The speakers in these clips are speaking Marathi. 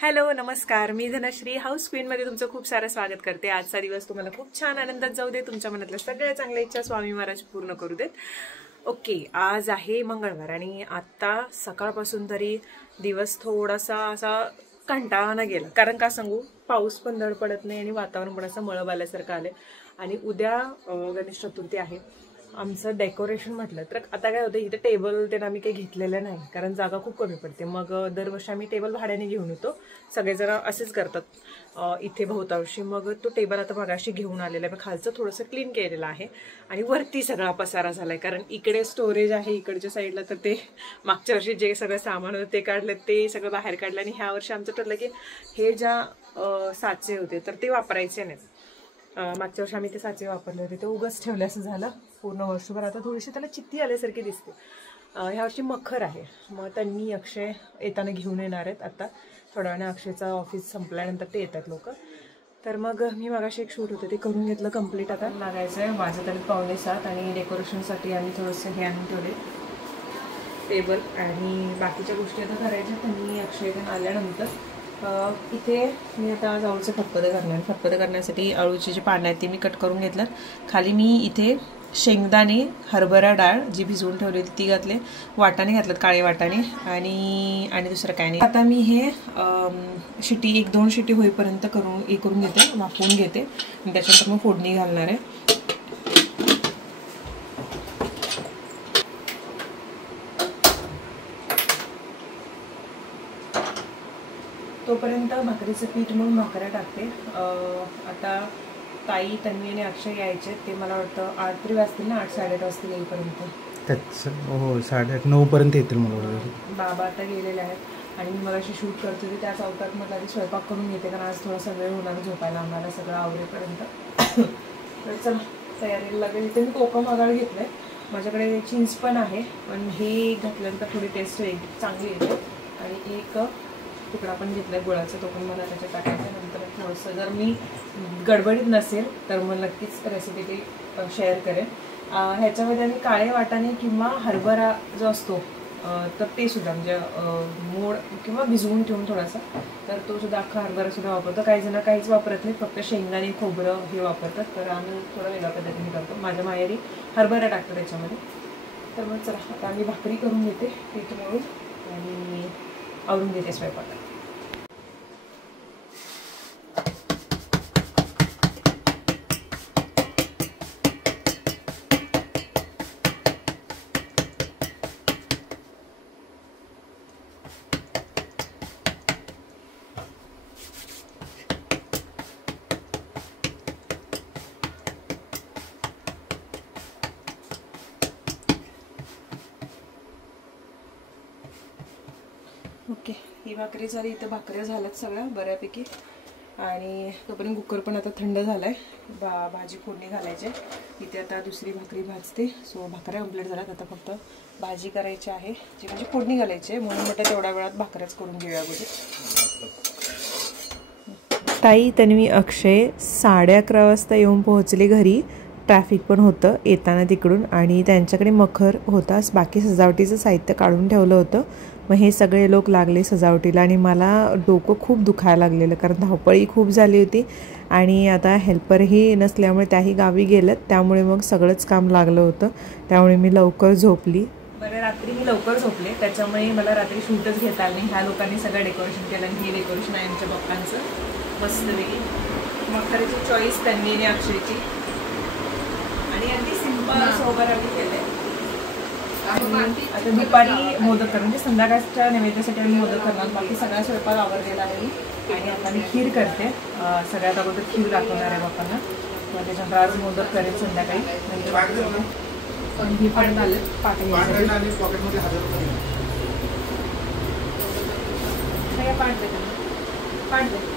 हॅलो नमस्कार, मी धनश्री हाऊस क्वीन मध्ये तुमचं खूप सारं स्वागत करते। आजचा दिवस तुम्हाला खूप छान आनंदात जाऊ दे, तुमच्या मनातल्या सगळ्या चांगल्या इच्छा स्वामी महाराज पूर्ण करू देत। ओके, आज आहे मंगळवार आणि आता सकाळपासून तरी दिवस थोडासा असा कंटाळानं गेला। कारण का सांगू, पाऊस पण धड पडत नाही आणि वातावरण पण असं मळब आल्यासारखं आलंय। आणि उद्या गणेश चतुर्थी आहे। आमचं डेकोरेशन म्हटलं तर आता काय होतं, इथे टेबल ते आम्ही काही घेतलेलं नाही कारण जागा खूप कमी पडते। मग दरवर्षी आम्ही टेबल भाड्याने घेऊन येतो, सगळेजण असेच करतात इथे बहुतांशी। मग तो टेबल आता मगाशी घेऊन आलेला आहे, खालचं थोडंसं क्लीन केलेलं आहे आणि वरती सगळा पसारा झालाय। कारण इकडे स्टोरेज आहे इकडच्या साईडला, तर ते मागच्या वर्षी जे सगळं सामान होतं ते काढलं, ते सगळं बाहेर काढलं। आणि ह्या वर्षी आमचं ठरलं की हे ज्या साचे होते तर ते वापरायचे नाहीत। मागच्या वर्षी आम्ही ते साचे वापरले होते, ते उगाच ठेवले असं झालं पूर्ण वर्षभर। आता थोडीशी त्याला चित्ती आल्यासारखी दिसते। ह्या वर्षी मखर आहे, मग त्यांनी अक्षय येताना घेऊन येणार आहेत। आता थोड्या वेळाने अक्षयचं ऑफिस संपल्यानंतर ते येतात लोक। तर मग मी मगाशी एक शूट होतं ते करून घेतलं कंप्लीट। आता लागायचं आहे वाजत आले 6:45 आणि डेकोरेशनसाठी आम्ही थोडंसं हे आणून ठेवले टेबल आणि बाकीच्या गोष्टी आता करायच्या। त्यांनी अक्षय आल्यानंतर इथे मी आता आज अळूचे फतफदे करणार। फतफदे करण्यासाठी अळूची जी पानं आहेत ती मी कट करून घेतलं। खाली मी इथे शेंगदाणे, हरभरा डाळ जी भिजवून ठेवली होती ती घातले, वाटाणे घातलेत, काळे वाटाणे आणि दुसरं काय नाही। आता मी हे शिटी 1-2 शिटी होईपर्यंत करून घेते, वाफवून घेते आणि त्याच्यानंतर मग फोडणी घालणार आहे। तोपर्यंत भाकरीचं पीठ म्हणून भाकऱ्या टाकते। आता ताई, तन्वी आणि अक्षय यायचे, ते मला वाटतं 8 तरी वाजतील ना, 8-8:30 वाजतील येईपर्यंत। हो 8:30-9 पर्यंत येतील मला। बाबा आता गेलेले आहेत आणि मी मगाशी शूट करते होते त्याच अवतारात म्हटलं आधी स्वयंपाक करून घेते, कारण आज थोडासा वेळ होणार झोपायला आम्हाला सगळं आवरेपर्यंत। तर चला तयारीला लागेल। इथे मी कोकम आगळ घेतलंय, माझ्याकडे चिंच पण आहे, पण हे घातल्यानंतर थोडी टेस्ट चांगली येते। आणि एक तुकडा पण घेतलाय गुळाचा, तो पण मला त्याच्यात टाकायचा। नंतर थोडंसं जर मी गडबडीत नसेल तर मग नक्कीच रेसिपी ती शेअर करेन। ह्याच्यामध्ये आम्ही काळे वाटाणे किंवा हरभरा जो असतो तर ते सुद्धा म्हणजे मोड किंवा भिजवून ठेवून थोडासा, तर तो सुद्धा अख्खा हरभरा सुद्धा वापरतो। काही जण काहीच वापरत नाही, फक्त शेंगदाणे खोबरं हे वापरतात, तर आम्ही थोडं वेगळ्या पद्धतीने करतो। माझ्या माहेरी हरभरा टाकतो त्याच्यामध्ये। तर मग चला आता आम्ही भाकरी करून घेते पीठ मळून आणि आवरून घेते स्वयंपाकाला। ओके, ही भाकरी झाली, इथं भाकऱ्या झाल्यात सगळ्या बऱ्यापैकी। आणि तोपर्यंत कुकर पण आता थंड झालाय, भाजी फोडणी घालायची। इथे आता दुसरी भाकरी भाजते। सो भाकऱ्या कंप्लीट झाल्यात, आता फक्त भाजी करायची आहे जी म्हणजे फोडणी घालायची आहे, म्हणून म्हटलं तेवढ्या वेळात भाकऱ्याच करून घेऊया अगोदर। ताई, तन्वी, अक्षय 11:30 वाजता येऊन पोहोचले घरी। ट्रॅफिक पण होतं येताना तिकडून आणि त्यांच्याकडे मखर होताच, बाकी सजावटीचं साहित्य काढून ठेवलं होतं। मग हे सगळे लोक लागले सजावटीला आणि मला डोकं खूप दुखायला लागलेलं, कारण धावपळी खूप झाली होती आणि आता हेल्परही नसल्यामुळे त्याही गावी गेलेत, त्यामुळे मग सगळंच काम लागलं होतं। त्यामुळे मी लवकर झोपली। बरं, रात्री मी लवकर झोपले, त्याच्यामुळे मला रात्री शूटच घेता आलं नाही। ह्या लोकांनी सगळं डेकोरेशन केलं आणि हे डेकोरेशन आहे आमच्या बाप्पांचं मस्तपैकी। मखराची चॉईस त्यांनी आणि अक्षयची, आणि अगदी सिंपल सोबर आम्ही केलंय। आता दुपारी मोदक कर, म्हणजे संध्याकाळच्या नैवेद्यासाठी आम्ही मोदक करणार, बाकी सगळा स्वयंपाक आवरलेला आहे। आणि आता मी खीर करते, सगळ्यात अगोदर खीर दाखवणार आहे बाप्पांना, मग त्याच्यानंतर आज मोदक करेल संध्याकाळी। म्हणजे ही पण झालं पाठी पाठ दे।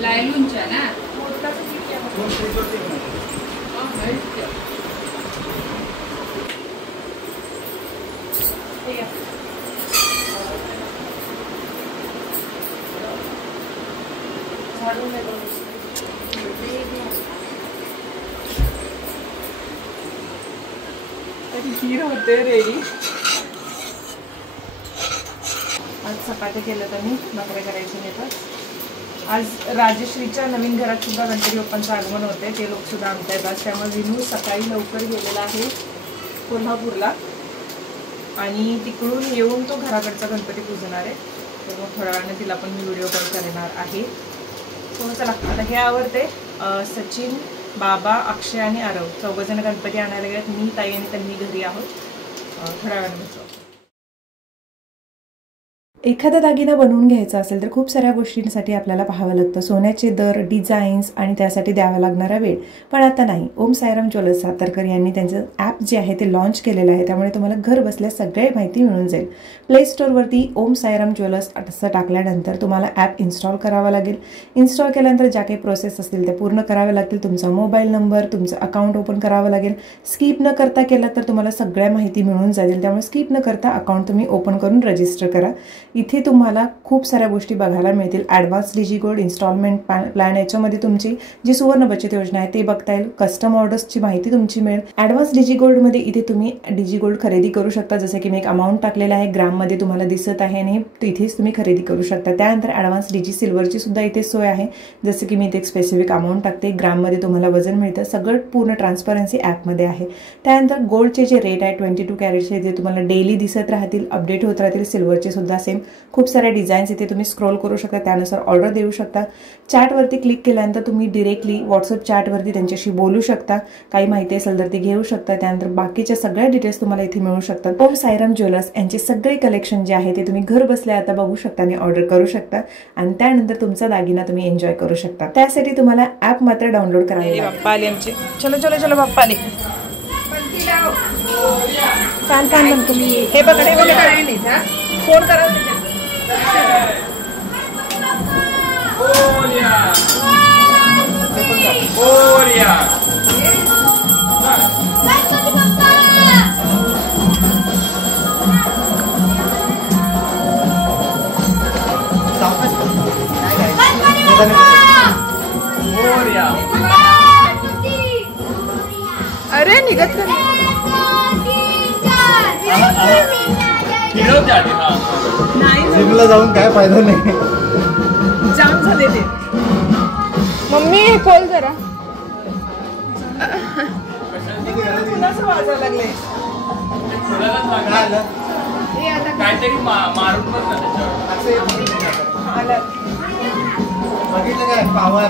लायलूनच्या ना खीर होते रेडी. आज चपात्या केलं तर मी भाकऱ्या करायचे नाही तर. आज राजश्रीच्या नवीन घरात सुद्धा गणपती बाप्पांचं आगमन होते. ते लोक सुद्धा आणतायत आज. त्यामुळे विनू सकाळी लवकर गेलेला आहे कोल्हापूरला आणि तिकडून येऊन तो घराकडचा गणपती पूजणार आहे. तर मग थोड्या वेळाने तिला पण मी व्हिडिओ कॉल करणार आहे. तो चला आता हे आवडते. सचिन, बाबा, अक्षय आणि आरव चौघजण गणपती आणायला गेलेत. मी, ताई आणि त्यांनी घरी आहोत. थोड्या वेळाने बसतो. एखादा दागिना बनवून घ्यायचा असेल तर खूप साऱ्या गोष्टींसाठी आपल्याला पाहावं लागतं. सोन्याचे दर, डिझाईन्स आणि त्यासाठी द्यावा लागणारा वेळ. पण आता नाही. ओम साईराम ज्वेलर्स सातारकर यांनी त्यांचं ॲप जे आहे ते लॉन्च केलेलं आहे. त्यामुळे तुम्हाला घर बसल्या सगळी माहिती मिळून जाईल. प्ले स्टोअरवरती ओम साईराम ज्वेलर्स असं टाकल्यानंतर तुम्हाला ॲप इन्स्टॉल करावा लागेल. इन्स्टॉल केल्यानंतर ज्या काही प्रोसेस असतील त्या पूर्ण कराव्या लागतील. तुमचा मोबाईल नंबर, तुमचं अकाउंट ओपन करावं लागेल. स्किप न करता केला तर तुम्हाला सगळ्या माहिती मिळून जाईल. त्यामुळे स्किप न करता अकाउंट तुम्ही ओपन करून रजिस्टर करा. इथे तुम्हाला खूप साऱ्या गोष्टी बघायला मिळतील. ॲडव्हान्स डिजिगोल्ड इन्स्टॉलमेंट प्लॅन याच्यामध्ये तुमची जी सुवर्ण बचत योजना आहे ते बघता येईल. कस्टम ऑर्डर्सची माहिती तुमची मिळेल. ॲडव्हान्स डिजिगोल्डमध्ये इथे तुम्ही डिजिगोल्ड खरेदी करू शकता. जसं की मी एक अमाऊंट टाकलेला आहे, ग्राममध्ये तुम्हाला दिसत आहे आणि तिथेच तुम्ही खरेदी करू शकता. त्यानंतर ॲडव्हान्स डिजी सिल्वरची सुद्धा इथे सोय आहे. जसं की मी इथे एक स्पेसिफिक अमाऊंट टाकते, ग्राममध्ये तुम्हाला वजन मिळतं. सगळं पूर्ण ट्रान्सपरन्सी ॲपमध्ये आहे. त्यानंतर गोल्डचे जे रेट आहे 22 कॅरेटचे जे तुम्हाला डेली दिसत राहतील, अपडेट होत राहतील. सिल्वरचे सुद्धा सेम. खूप साऱ्या डिझाईन्स इथे तुम्ही स्क्रोल करू शकता, त्यानुसार ऑर्डर देऊ शकता. चॅटवरती क्लिक केल्यानंतर तुम्ही डिरेक्टली व्हॉट्सअप चॅटवरती त्यांच्याशी बोलू शकता. काही माहिती असेल तर ती घेऊ शकता. त्यानंतर बाकीच्या सगळ्या डिटेल्स तुम्हाला इथे मिळू शकतात. ओम साईराम ज्वेलर्स यांचे सगळे कलेक्शन जे आहे ते तुम्ही घर बसल्या आता बघू शकता आणि ऑर्डर करू शकता आणि त्यानंतर तुमचा दागिना तुम्ही एन्जॉय करू शकता. त्यासाठी तुम्हाला ॲप मात्र डाउनलोड करावे लागेल. बाप्पा आले आमचे. चलो चलो चलो बाप्पा आले. छान छान म्हणतो मी. हे बघा हे बघा. फोन करा. अरे निघत जिमला जाऊन काय फायदा नाही. जाम झाले ते. मम्मी खोल जरा. कुणाचं वाजायला लागले. काहीतरी मारून बघितलं काय पावर.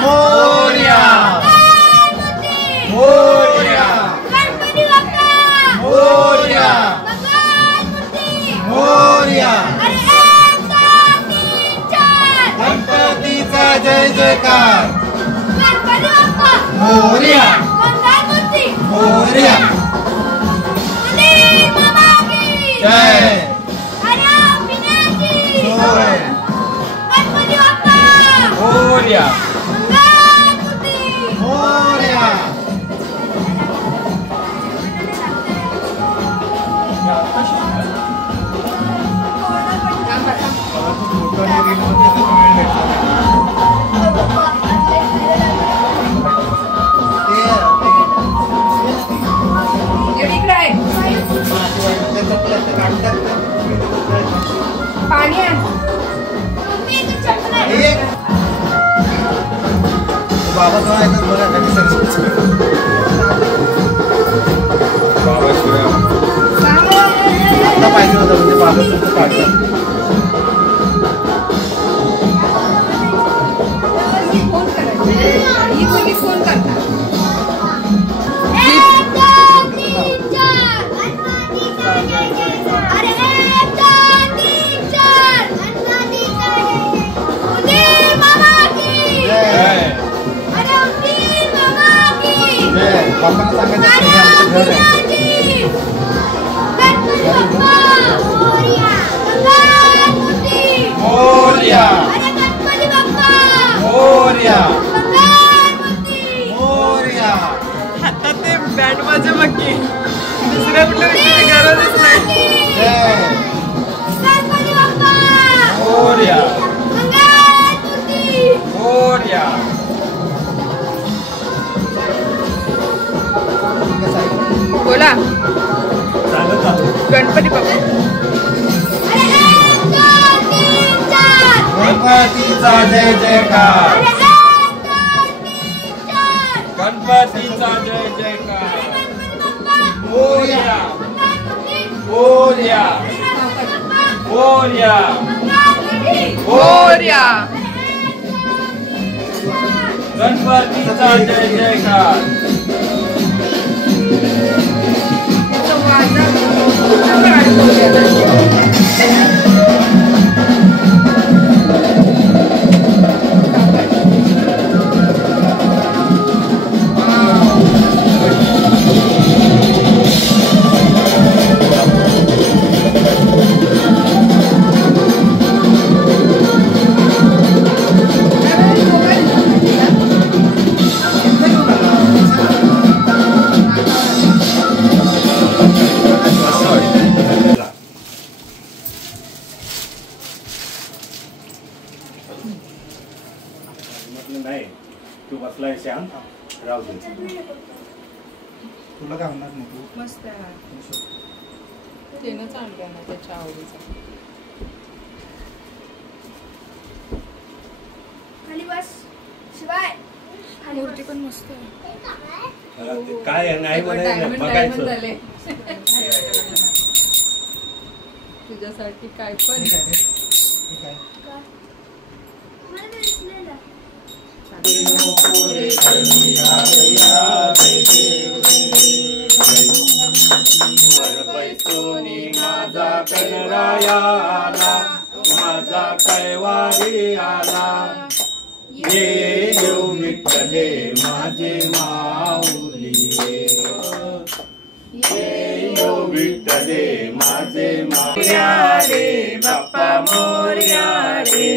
मोरया मोरया मोरया मोरया. गणपतीचा जय जयकार. मोरया मोरया जय. मोरया मोरया. पाणी बाबा तो आहे बघा कधी सरस्वती. आता पाहिजे होतं म्हणजे बाबा तुमचं पाठवा. फोन करतात. बाबांना सांगायचं आमचं घर आहे. बोला गणपती बाप्पा गणपतीचा जय जयकार गणपतीचा जय जयकार मोरया मोरया मोरया मोरया गणपतीचा जय जयकार नाही तू बसलाय श्याम राहू दे तुला काय म्हणणार नाही तू मस्त आहे तेनच आणलं ना त्याच्या आवडीचा खाली बस शिवाय मूर्ती पण मस्त आहे काय नाही म्हणायचं बघायचं तुझ्यासाठी काय पण मला दिसलेलं माझा कनराया आला माझा कैवारी आला ये देव विठ्ठले माझे माऊली ये देव विठ्ठले माझे मोरया रे बाप्पा मोरया रे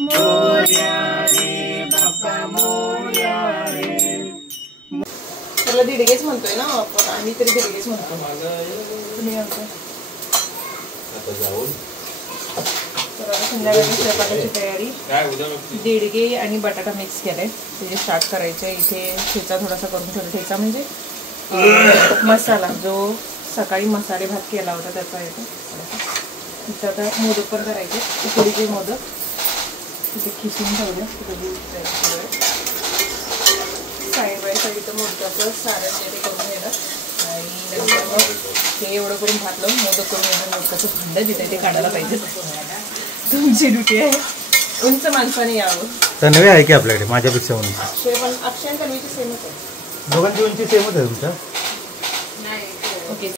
मोरया रे बाप्पा मोरया रे. त्याला दिडगेच म्हणतोय ना आपण आम्ही तरी दिडगेच म्हणतो तुम्ही म्हणतो आता जाऊन तर आता संध्याकाळची स्वयंपाकाची तयारी दिडगे आणि बटाटा मिक्स केलाय ते स्टार्ट करायचे इथे ठेचा थोडासा करून ठेवला ठेचा म्हणजे मसाला जो सकाळी मसाले भात केला होता त्याचा येतो इथं आता मोदक पण करायचे उकडीचे मोदक तिथे खिसून ठेवलं तिथे दूध साईड बाय साईड इथं मोदकाचं सारण ते करून येणार आणि नंतर मग हे एवढं करून भात लावून मोदक करून येणार मोदकाचं भांड तिथे ते काढायला पाहिजे तुमची ड्युटी आहे उंच माणसाने यावं तन्वी आहे की आपल्याकडे माझ्यापेक्षा उंच पण अक्षय तन्वीची सेमच आहे दोघांची उंची सेमच आहे तुमच्या ओके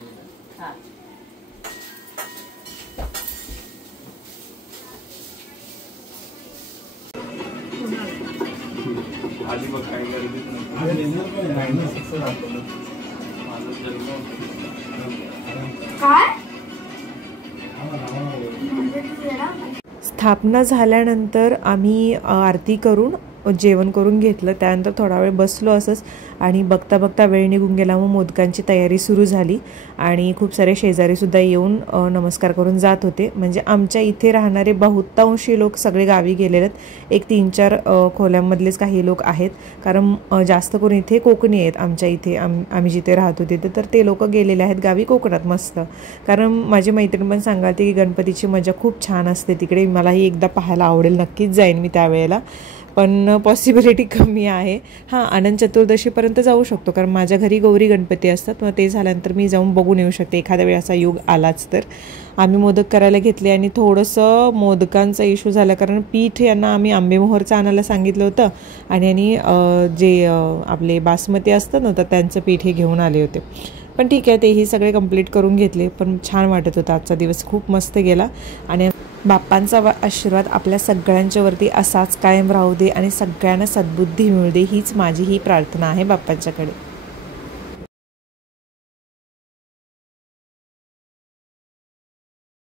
आधी बघ काही गरजेच नाही काय स्थापना झाल्यानंतर आम्ही आरती करून जेवण करून घेतलं त्यानंतर थोडा वेळ बसलो असंच आणि बघता बघता वेळ निघून गेला मग मोदकांची तयारी सुरू झाली आणि खूप सारे शेजारीसुद्धा येऊन नमस्कार करून जात होते म्हणजे आमच्या इथे राहणारे बहुतांशी लोक सगळे गावी गेलेले आहेत एक 3-4 खोल्यांमधलेच काही लोक आहेत कारण जास्त करून इथे कोकणी आहेत आमच्या इथे आम्ही जिथे राहतो तिथे तर ते लोक गेलेले आहेत गावी कोकणात मस्त कारण माझी मैत्रीण पण सांगाते की गणपतीची मजा खूप छान असते तिकडे मलाही एकदा पाहायला आवडेल नक्कीच जाईन मी त्यावेळेला पण पॉसिबिलिटी कमी आहे हां अनंत चतुर्दशीपर्यंत जाऊ शकतो कारण माझ्या घरी गौरी गणपती असतात मग ते झाल्यानंतर मी जाऊन बघून येऊ शकते एखाद्या वेळेचा योग आलाच तर आम्ही मोदक करायला घेतले आणि थोडंसं मोदकांचा इश्यू झाला कारण पीठ यांना आम्ही आंबेमोहरचं आणायला सांगितलं होतं आणि जे आपले बासमती असतं ना तर त्यांचं पीठ हे घेऊन आले होते पण ठीक आहे तेही सगळे कंप्लीट करून घेतले पण छान वाटत होता आजचा दिवस खूप मस्त गेला आणि बाप्पांचा आशीर्वाद आपल्या सगळ्यांच्यावरती असाच कायम राहू दे आणि सगळ्यांना सद्बुद्धी मिळू दे हीच माझी प्रार्थना आहे बाप्पांच्याकडे.